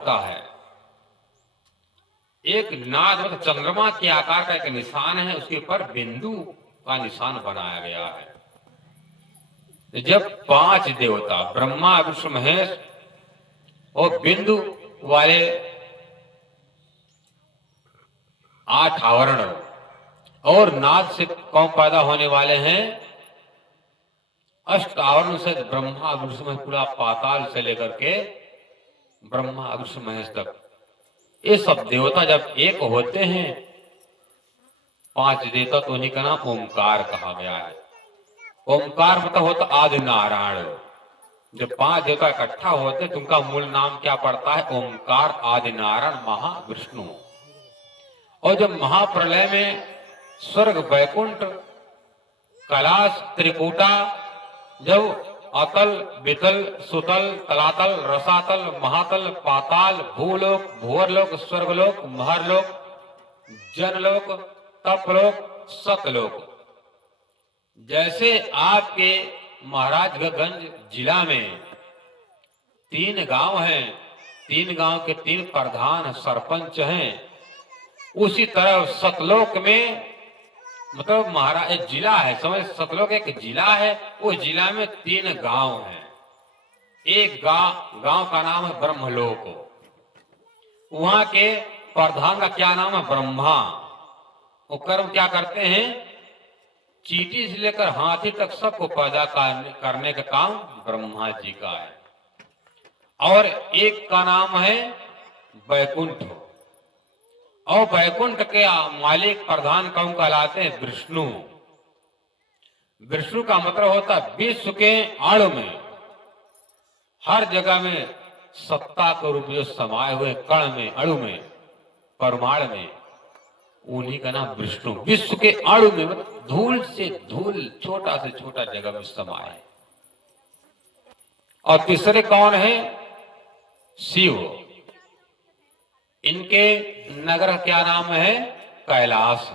होता है। एक नाद मतलब चंद्रमा के आकार का एक निशान है, उसके ऊपर बिंदु का निशान बनाया गया है। जब 5 देवता ब्रह्मा विष्णु महेश और बिंदु वाले 8 आवरण और नाद से कौन पैदा होने वाले हैं, 8 आवरण से ब्रह्मा विष्णु महेश, पूरा पाताल से लेकर के ब्रह्मा विष्णु महेश तक ये सब देवता जब एक होते हैं, 5 देवता, तो उन्हीं का नाम ओमकार कहा गया है। ओमकार मतलब होता आदि नारायण। जब 5 देवता इकट्ठा होते हैं तो उनका मूल नाम क्या पड़ता है? ओमकार आदि नारायण महाविष्णु। और जब महाप्रलय में स्वर्ग वैकुंठ कैलाश त्रिकूटा, जब अतल वितल सुतल तलातल रसातल महातल पाताल भूलोक भूवरलोक स्वर्गलोक महरलोक जनलोक तपलोक सतलोक, जैसे आपके महाराजगंज जिला में 3 गांव हैं, 3 गांव के 3 प्रधान सरपंच हैं, उसी तरह सतलोक में मतलब महाराज एक जिला है, समझ, सतलोक एक जिला है, उस जिला में 3 गांव हैं। एक गांव का नाम है ब्रह्मलोक, वहां के प्रधान का क्या नाम है? ब्रह्मा। वो कर्म क्या करते हैं? चींटी से लेकर हाथी तक सबको पैदा करने का काम ब्रह्मा जी का है। और एक का नाम है वैकुंठ, और वैकुंठ के मालिक प्रधान कौन कहलाते हैं? विष्णु। विष्णु का मतलब होता है विश्व के आड़ में, हर जगह में सत्ता के रूप में समाये हुए, कण में, अणु में, परमाणु में, उन्हीं का नाम विष्णु। विश्व के आड़ू में, धूल से धूल, छोटा से छोटा जगह में समाये। और तीसरे कौन है? शिव। इनके नगर क्या नाम है? कैलाश।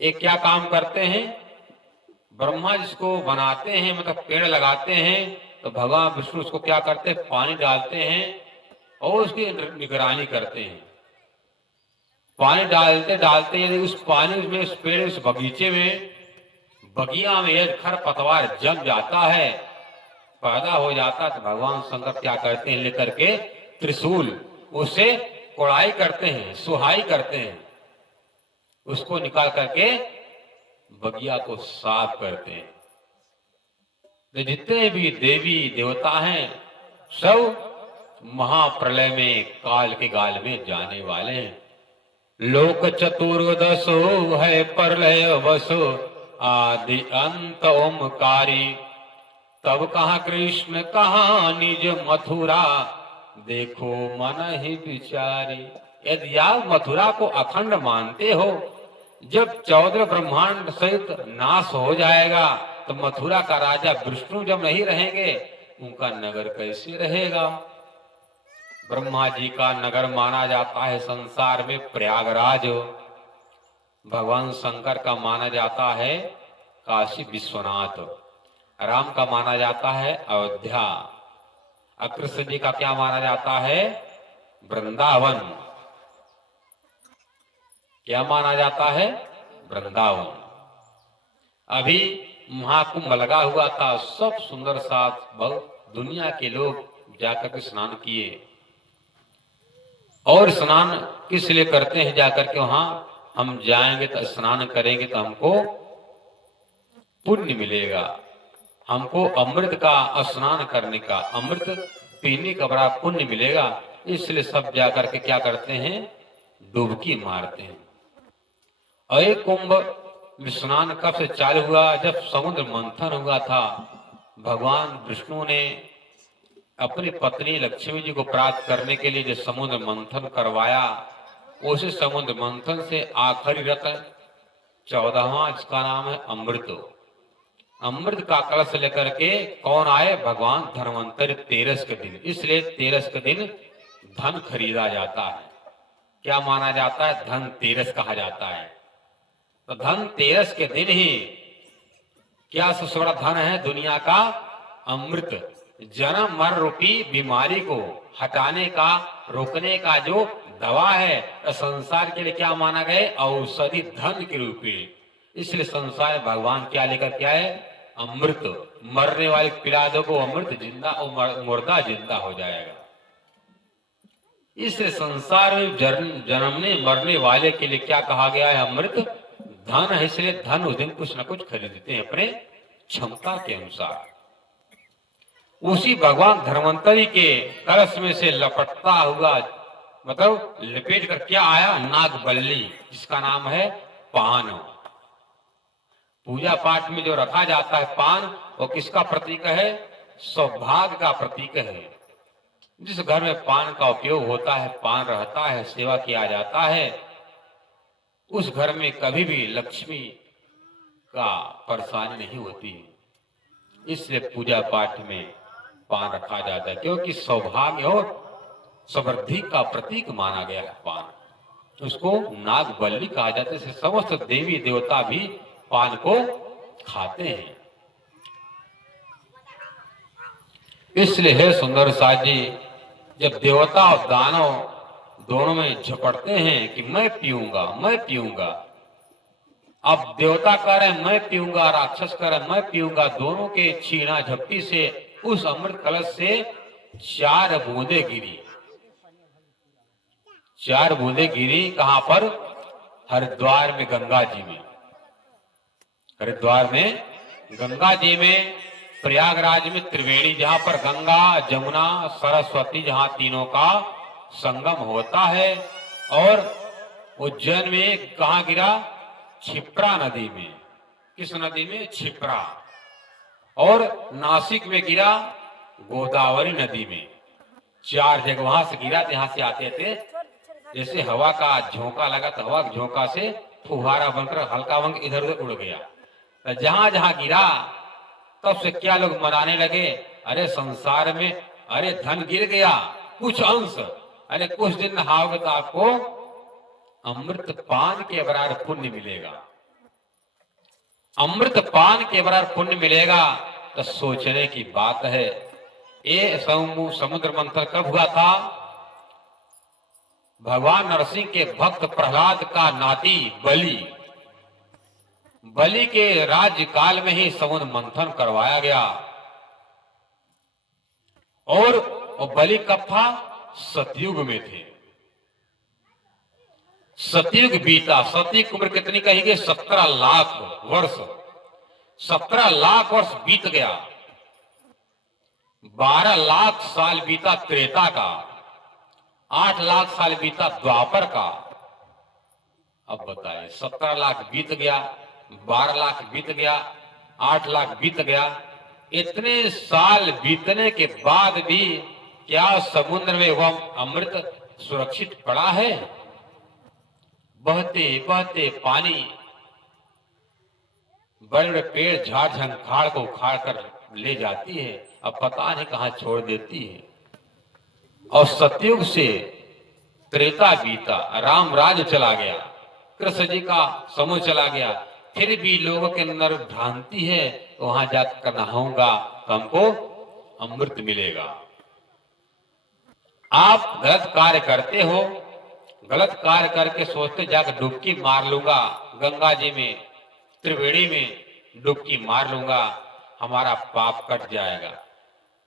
ये क्या काम करते हैं? ब्रह्मा जिसको बनाते हैं, मतलब पेड़ लगाते हैं, तो भगवान विष्णु उसको क्या करते हैं? पानी डालते हैं और उसकी निगरानी करते हैं। पानी डालते डालते यदि उस पानी में, उस पेड़, उस बगीचे में, बगिया में यदि खरपतवार जम जाता है, पैदा हो जाता है, तो भगवान शंकर क्या करते हैं? लेकर के त्रिशूल उसे कोड़ाई करते हैं, सुहाई करते हैं, उसको निकाल करके बगिया को साफ करते हैं। तो जितने भी देवी देवता हैं सब महाप्रलय में काल के गाल में जाने वाले हैं। लोक चतुर्दशो है प्रलय वसो आदि अंत ओमकारी, तब कहा कृष्ण कहा निज मथुरा, देखो मन ही विचारी। यदि आप मथुरा को अखंड मानते हो, जब 14 ब्रह्मांड सहित नाश हो जाएगा तो मथुरा का राजा विष्णु जब नहीं रहेंगे, उनका नगर कैसे रहेगा? ब्रह्मा जी का नगर माना जाता है संसार में प्रयागराज, भगवान शंकर का माना जाता है काशी विश्वनाथ, राम का माना जाता है अयोध्या, कृष्ण जी का क्या माना जाता है? वृंदावन। क्या माना जाता है? वृंदावन। अभी महाकुंभ लगा हुआ था, सब सुंदर साथ बहुत दुनिया के लोग जाकर के स्नान किए। और स्नान किस लिए करते हैं? जाकर के वहां हम जाएंगे तो स्नान करेंगे तो हमको पुण्य मिलेगा, हमको अमृत का स्नान करने का, अमृत पीने का बड़ा पुण्य मिलेगा। इसलिए सब जाकर के क्या करते हैं? डुबकी मारते हैं। और एक कुंभ स्नान कब से चालू हुआ? जब समुद्र मंथन हुआ था, भगवान विष्णु ने अपनी पत्नी लक्ष्मी जी को प्राप्त करने के लिए जो समुद्र मंथन करवाया, उसी समुद्र मंथन से आखिरी रत्न 14वां, जिसका नाम है अमृत, अमृत का कलश लेकर के कौन आए? भगवान धन्वंतरि तेरस के दिन। इसलिए तेरस के दिन धन खरीदा जाता है। क्या माना जाता है? धन तेरस कहा जाता है। तो धन तेरस के दिन ही क्या सबसे बड़ा धन है दुनिया का? अमृत, जन्म मर रूपी बीमारी को हटाने का, रोकने का जो दवा है, संसार के लिए क्या माना गया? औषधि धन के रूप में। इसलिए संसार भगवान क्या लेकर क्या है? अमृत। मरने वाले पिला दो को अमृत, जिंदा और मुर्दा जिंदा हो जाएगा। इसलिए संसार में जन्मने मरने वाले के लिए क्या कहा गया है? अमृत धन है। इसलिए धन उस दिन कुछ न कुछ खरीदते हैं अपने क्षमता के अनुसार। उसी भगवान धर्मंतरी के कलश में से लपटता हुआ, मतलब लपेट कर क्या आया? नागबल्ली, जिसका नाम है पान। पूजा पाठ में जो रखा जाता है पान, वो किसका प्रतीक है? सौभाग्य का प्रतीक है। जिस घर में पान का उपयोग होता है, पान रहता है, सेवा किया जाता है, उस घर में कभी भी लक्ष्मी का परेशानी नहीं होती। इसलिए पूजा पाठ में पान रखा जाता है, क्योंकि सौभाग्य और समृद्धि का प्रतीक माना गया है पान। उसको नागबल्ली कहा जाता है। इससे समस्त देवी देवता भी पान को खाते हैं। इसलिए हे सुंदर साज जी, जब देवता और दानव दोनों में झपटते हैं कि मैं पीऊंगा, मैं पीऊंगा। अब देवता कह रहे हैं मैं पीऊंगा, राक्षस कह रहे हैं मैं पीऊंगा। दोनों के छीना झपटी से उस अमृत कलश से 4 बूंदे गिरी। 4 बूंदे गिरी कहां पर? हरिद्वार में गंगा जी में। हरिद्वार में गंगा जी में, प्रयागराज में त्रिवेणी, जहां पर गंगा जमुना सरस्वती, जहां तीनों का संगम होता है। और उज्जैन में कहां गिरा? क्षिप्रा नदी में। किस नदी में? क्षिप्रा। और नासिक में गिरा गोदावरी नदी में। 4 जगह वहां से गिरा, जहां से आते थे जैसे हवा का झोंका लगा तो हवा के झोंका से फुहारा बनकर हल्का बन इधर उधर उड़ गया। जहां जहां गिरा तब से क्या लोग मनाने लगे? अरे संसार में अरे धन गिर गया कुछ अंश, अरे कुछ दिन नहाओगे तो आपको अमृत पान के बराबर पुण्य मिलेगा। अमृत पान के बराबर पुण्य मिलेगा। तो सोचने की बात है, ये समुद्र मंथन कब हुआ था? भगवान नरसिंह के भक्त प्रहलाद का नाती बलि के राज्य काल में ही समुद्र मंथन करवाया गया। और बलि कब था? सतयुग में थे। सतयुग बीता। सतयुग की उम्र कितनी कही गई? 17 लाख वर्ष। 17 लाख वर्ष बीत गया। 12 लाख साल बीता त्रेता का। 8 लाख साल बीता द्वापर का। अब बताइए, 17 लाख बीत गया, 12 लाख बीत गया, 8 लाख बीत गया। इतने साल बीतने के बाद भी क्या समुद्र में वह अमृत सुरक्षित पड़ा है? बहते बहते पानी बड़े बड़े पेड़ झाड़ झंखाड़ को उखाड़ कर ले जाती है, अब पता नहीं कहां छोड़ देती है। और सतयुग से त्रेता बीता, राम राज्य चला गया, कृष्ण जी का समूह चला गया, फिर भी लोगों के अंदर भ्रांति है वहां जाकर नहाऊंगा तो हमको अमृत मिलेगा। आप गलत कार्य करते हो, गलत कार्य करके सोचते जाकर डुबकी मार लूंगा गंगा जी में, त्रिवेणी में डुबकी मार लूंगा, हमारा पाप कट जाएगा।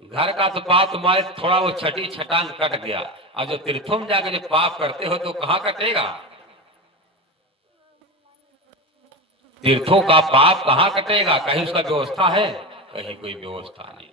घर का तो पाप तुम्हारे थोड़ा वो छठी छटांग कट गया, और जो तीर्थों में जाकर जो पाप करते हो तो कहां कटेगा? तीर्थों का पाप कहां कटेगा? कहीं उसका व्यवस्था है? कहीं कोई व्यवस्था नहीं।